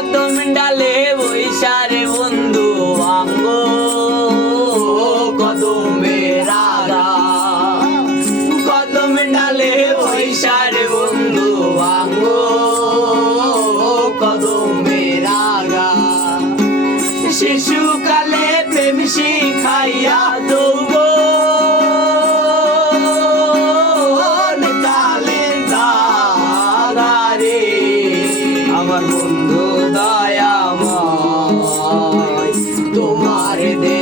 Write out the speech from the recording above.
কদম ডালে বৈশারে বন্ধু আঙ্গ কদমে রাগা কদম ডালে বৈশারে বন্ধু আঙ্গ কদমে রাগা শিশুকালে আমার বন্ধু দয়াময়। তোমার দে